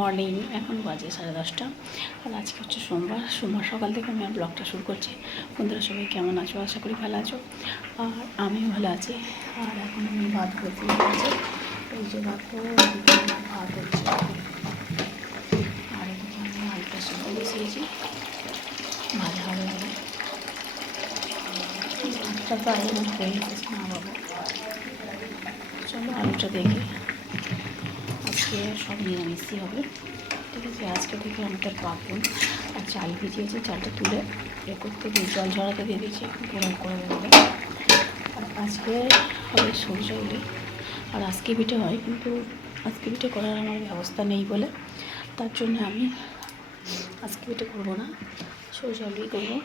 Morning, এখন বাজে 10:30। আর আজকে হচ্ছে সোমবার সকাল থেকে আমি ব্লগটা শুরু করছি। বন্ধুরা সবাই কেমন আছো? আশা করি ভালো আছো, আর আমিও ভালো আছি। আর এখন আমি ভাত বসিয়ে দিয়েছি। এই যে দেখো, ভাত হচ্ছে, আর এদিকে আমি আলুটা সিদ্ধ বসিয়েছি, ভাজা হবে বলে। ভাতটা প্রায় আমার হয়ে গেছে না বাবু। চলো আলুটা দেখি। আজকে সব নিরামিষই হবে, ঠিক আছে। আজকে থেকে আমাদের পাবন। আর চাল ভিজিয়েছি, চালটা তুলে করতে দিয়ে জল ঝরাতে দিয়ে দিয়েছি, গরম করে বলে। আর আজকে হবে সরষে ইলিশ। আর আজকে পিঠে হয়, কিন্তু আজকে পিঠে করার আমার ব্যবস্থা নেই বলে, তার জন্য আমি আজকে পিঠে করবো না, সরষে ইলিশ করবো,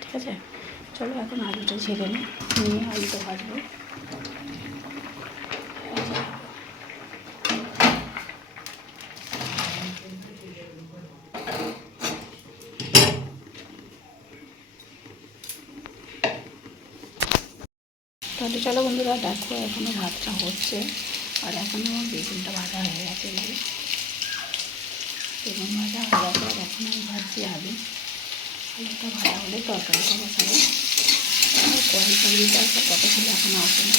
ঠিক আছে। চলো এখন আলুটা ঝেড়ে নিয়ে আলুটা ভাজবো। তাহলে চলো বন্ধুরা, দেখো এখনও ভাতটা হচ্ছে, আর এখনও বেগুনটা ভাজা হয়ে গেছে। বেগুন ভাজা হয়ে গেছে, আর এখন আমি ভাজছি আলুটা ভাজা হলে তরকারিটা বসাবো। আর কড়াই চালিয়েটা একটা কত ছিল এখনও আসেনি,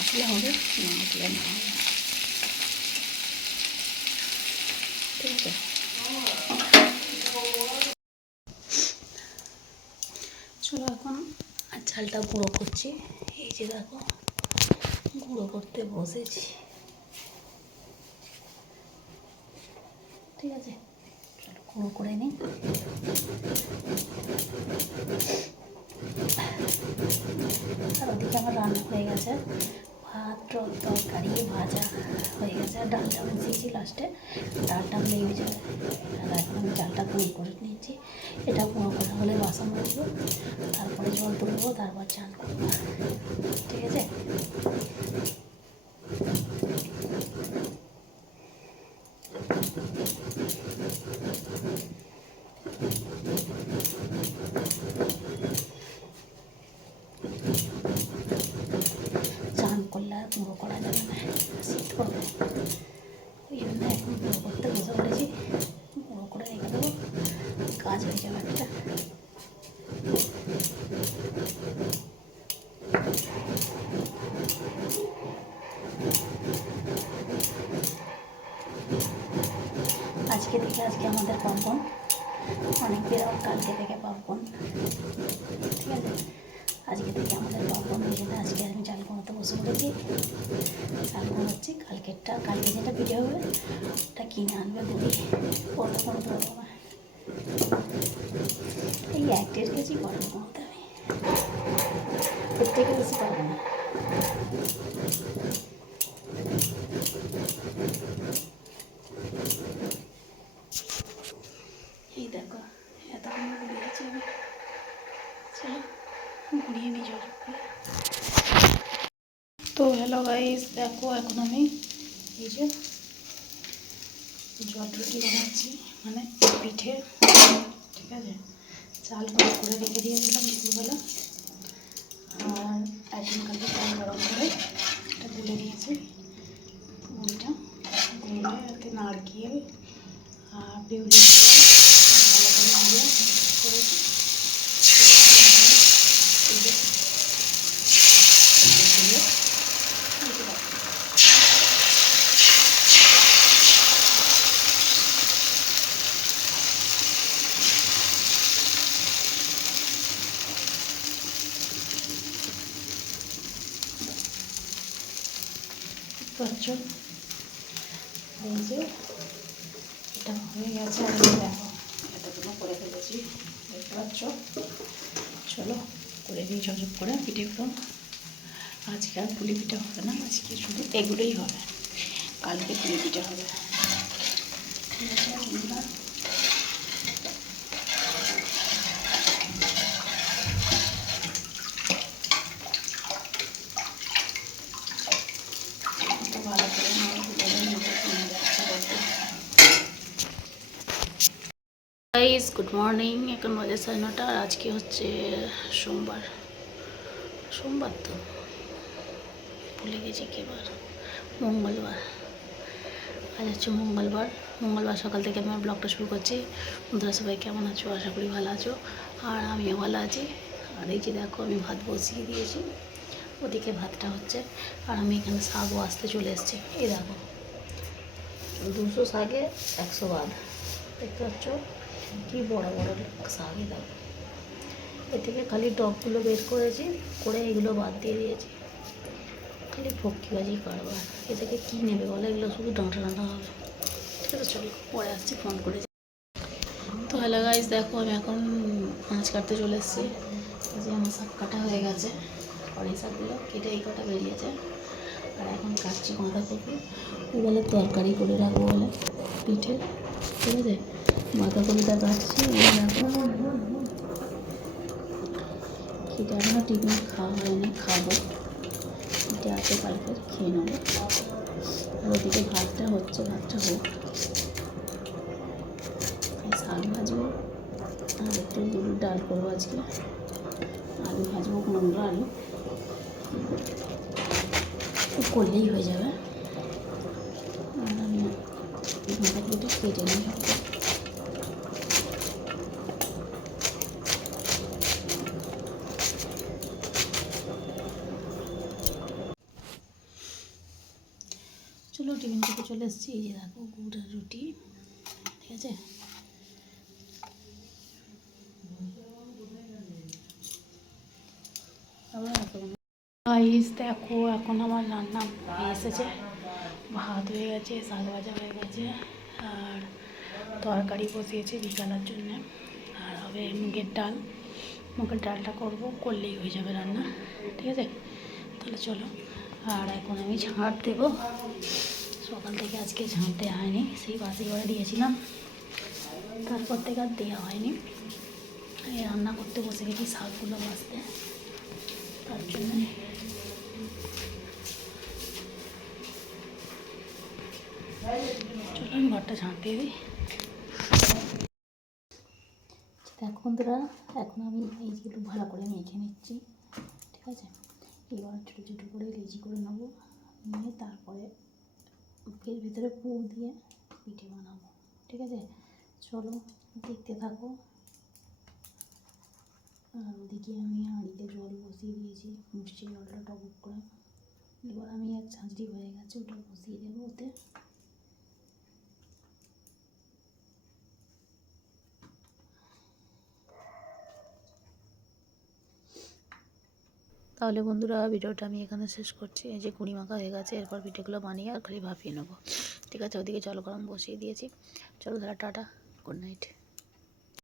আসলে হবে, না আসলে না হবে, ঠিক আছে। চলো এখন আর চালটা গুঁড়ো করছি। এই যে দেখো, গুঁড়ো করতে বসেছি, ঠিক আছে। চলো গুঁড়ো করে নিই। আর ওদিকে আমার রান্না হয়ে গেছে, ভাত তরকারি ভাজা হয়ে গেছে, আর ডালটা বসিয়েছি লাস্টে, ডালটা হলেই হয়ে যাবে। আর এখন আমি চালটা গুঁড়ো করে নিয়েছি, এটা গুঁড়ো করা হলে বাসন মাজবো, তারপরে জল তুলবো, তারপর চান করবো, ঠিক আছে। চান করলে আর গুঁড়ো করা যাবে না, শীত করবে, ওই জন্য এখন গুঁড়ো করতে বসে পড়েছি। গুঁড়ো করে রেখে দেবো, কাজ হয়ে যাবে একটা। আজকে আমাদের পার্বণ, অনেক বেরাও কালকে থেকে পার্বণ, ঠিক আছে। আজকে থেকে আমাদের পার্বণ, ওই জন্য আজকে আমি চাল কুড়োতে বসে পড়েছি। চাল কুড়োচ্ছি, কালকে যেটা পিঠে হবে ওটা কিনে আনবে বুড়ি, ওটা কোনো ধরবো না। এই 1-1.5 কেজি পারবো কমাতে, আমি এর থেকে বেশি পারবো না। এই দেখো, এত ঘুরিয়েছি আমি, চলো ঘুরিয়ে নিয়ে যাবো। তো হ্যালো গাইস, দেখো এখন আমি এই যে জল রুটি বানাচ্ছি, মানে পিঠে, ঠিক আছে। চাল করে রেখে দিয়েছিলাম দুপুরবেলা, আর এখন কালকে চাল গরম করে এটা গুলে নিয়েছি। গুলটা গুলে এতে নারকেল আর বিউলি ভালো করে দিয়ে করেছি। পাচ্ছ, এই যে এটা হয়ে গেছে, আর দেখো এতগুলো করে ফেলেছি, দেখতে পাচ্ছ। চলো করে দিই ঝকঝক করে পিঠেগুলো। আজকে আর পুলি পিঠা হবে না, আজকে শুধু এগুলোই হবে, কালকে পুলি পিঠা হবে, ঠিক আছে বন্ধুরা। ভালো করে গাইস, গুড মর্নিং। এখন বাজে 9:30, আর আজকে হচ্ছে সোমবার তো ভুলে গেছি কি বার, মঙ্গলবার, আজ হচ্ছে মঙ্গলবার সকাল থেকে আমি আমার ব্লগটা শুরু করছি। বন্ধুরা সবাই কেমন আছো? আশা করি ভালো আছো, আর আমিও ভালো আছি। আর এই যে দেখো আমি ভাত বসিয়ে দিয়েছি, ওদিকে ভাতটা হচ্ছে, আর আমি এখানে শাকও আসতে চলে এসেছি। এই দেখো 200 শাকে 100 বাদ, দেখতে পাচ্ছ কি বড় বড় শাকই। দেখো এ থেকে খালি টপগুলো বের করেছি, করে এগুলো বাদ দিয়ে দিয়েছি। খালি ফক্কিবাজি কারবার, এ থেকে কী নেবে বলো, এগুলো শুধু ডাঁটা ডাঁটা হবে। ঠিক আছে চলো পরে আসছি, ফোন করে। তো হ্যালো গাইস, দেখো আমি এখন মাছ কাটতে চলে এসেছি। এই যে আমার শাক কাটা হয়ে গেছে, আর এই শাকগুলো কেটে এই কটা বেরিয়েছে। আর এখন কাটছি বাঁধাকপি, বলে তরকারি করে রাখবো বলে পিঠে। ঠিক আছে বাঁধাকপিটা কাটছি। খেতে এখনও টিফিন খাওয়া হয়নি, খাবো এটা আছে, কালকে খেয়ে নেবো। আর ওদিকে ভাতটা হচ্ছে, ভাতটা হোক, শাক ভাজবো আর একটু ডাল করবো আজকে, আলু ভাজবো, কুমড়ো আলু করলেই হয়ে যাবে। আর আমি বাঁধাকপিটা কেটে নিই। চলো টিফিন খেতে চলে এসেছি। এই যে দেখো গুড় আর রুটি, ঠিক আছে। গাইস দেখো এখন আমার রান্না হয়ে এসেছে, ভাত হয়ে গেছে, শাক ভাজা হয়ে গেছে, আর তরকারি বসিয়েছি বিকালের জন্যে, আর হবে মুগের ডাল। মুগের ডালটা করবো, করলেই হয়ে যাবে রান্না। ঠিক আছে তাহলে চলো। আর এখন আমি ঝাঁট দেবো, সকাল থেকে আজকে ঝাঁট দেওয়া হয়নি, সেই বাসি করে দিয়েছিলাম, তারপর থেকে আর দেওয়া হয়নি। এই রান্না করতে বসে গেছি শাকগুলো বাছতে, তার জন্য। চলো আমি ঘরটা ঝাঁট দিয়ে দিই। দেখো বন্ধুরা, এখন আমি এই যেগুলো ভালো করে মেখে নিচ্ছি। ঠিক আছে এবার ছোটো ছোটো করে লেচি করে নেবো, নিয়ে তারপরে এর ভিতরে পুর দিয়ে পিঠে বানাবো। ঠিক আছে চলো দেখতে থাকো। আর ওদিকে আমি হাঁড়িতে জল বসিয়ে দিয়েছি, মিষ্টি জলটা টবক করে। এবার আমি এক ছাঁচড়ি হয়ে গেছে, ওটা বসিয়ে দেবো ওতে। তাহলে বন্ধুরা ভিডিওটা আমি এখানে শেষ করছি। এই যে কুড়ি মাখা হয়ে গেছে, এরপর পিঠেগুলো বানিয়ে আর খালি ভাপিয়ে নেবো। ঠিক আছে ওদিকে জল গরম বসিয়ে দিয়েছি। চলো তাহলে টাটা, গুড নাইট।